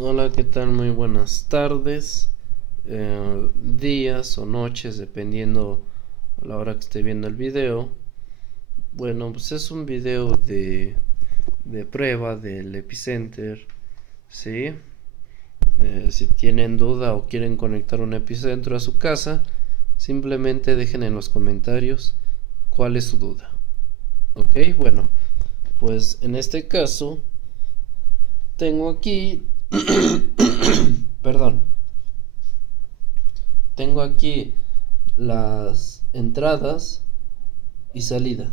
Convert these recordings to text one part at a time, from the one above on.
Hola, ¿qué tal? Muy buenas tardes, días o noches, dependiendo la hora que esté viendo el video. Bueno, pues es un video de prueba del Epicenter, ¿sí? Si tienen duda o quieren conectar un Epicentro a su casa, simplemente dejen en los comentarios cuál es su duda. Ok, bueno, pues en este caso tengo aquí, perdón, tengo aquí las entradas y salida.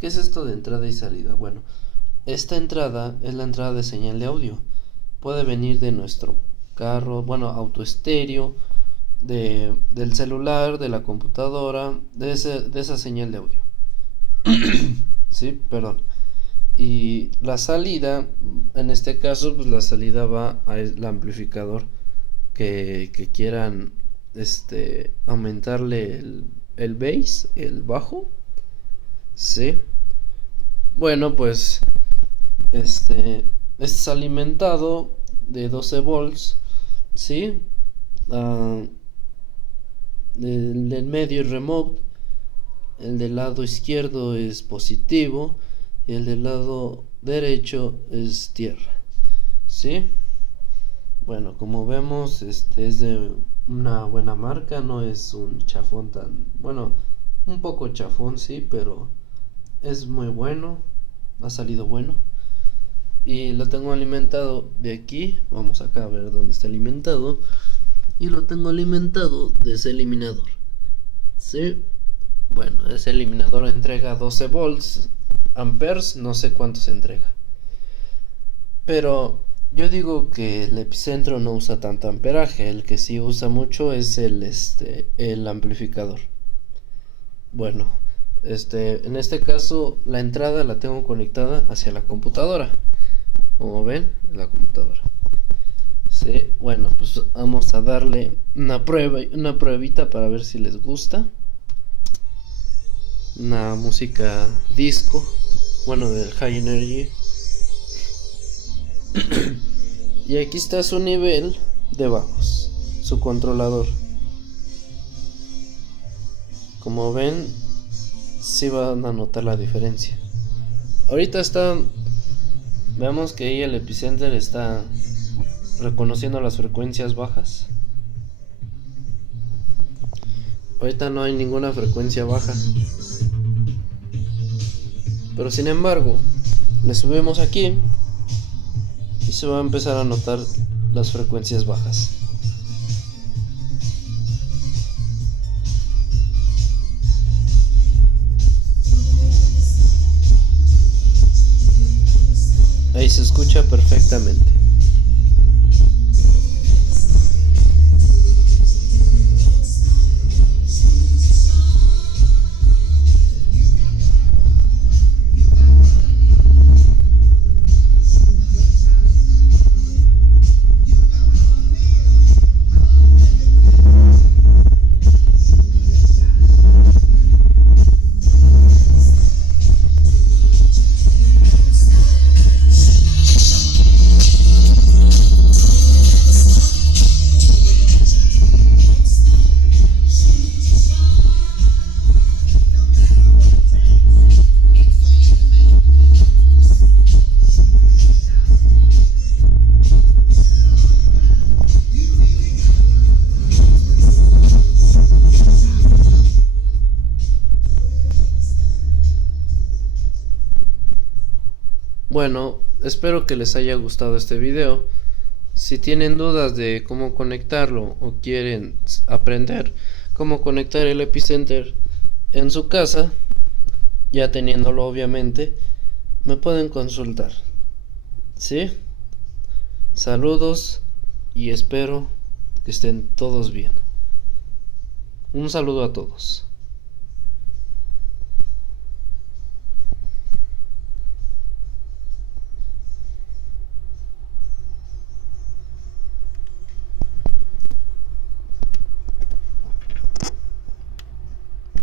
¿Qué es esto de entrada y salida? Bueno, esta entrada es la entrada de señal de audio. Puede venir de nuestro carro, bueno, auto estéreo, del celular, de la computadora, de esa señal de audio. Sí, perdón. Y la salida, en este caso, pues la salida va al amplificador que quieran aumentarle el bass, el bajo. Sí. Bueno, pues es alimentado de 12 volts, ¿sí? Ah, el del medio es remote, el del lado izquierdo es positivo y el del lado derecho es tierra, ¿sí? Bueno, como vemos, este es de una buena marca, no es un chafón tan, bueno, un poco chafón, sí, pero es muy bueno, ha salido bueno. Y lo tengo alimentado de aquí, vamos acá a ver dónde está alimentado. Y lo tengo alimentado de ese eliminador. Sí, bueno, ese eliminador entrega 12 volts, amperes, no sé cuántos entrega. Pero yo digo que el epicentro no usa tanto amperaje, el que sí usa mucho es el amplificador. Bueno, en este caso la entrada la tengo conectada hacia la computadora. Como ven, la computadora. Sí, bueno, pues vamos a darle una pruebita para ver si les gusta. Una música disco, bueno, del High Energy. Y aquí está su nivel de bajos, su controlador. Como ven, sí van a notar la diferencia. Ahorita está, veamos que ahí el epicenter está reconociendo las frecuencias bajas. Ahorita no hay ninguna frecuencia baja. Pero sin embargo, le subimos aquí y se va a empezar a notar las frecuencias bajas. Ahí se escucha perfectamente. Bueno, espero que les haya gustado este video. Si tienen dudas de cómo conectarlo o quieren aprender cómo conectar el epicenter en su casa, ya teniéndolo obviamente, me pueden consultar. ¿Sí? Saludos y espero que estén todos bien. Un saludo a todos.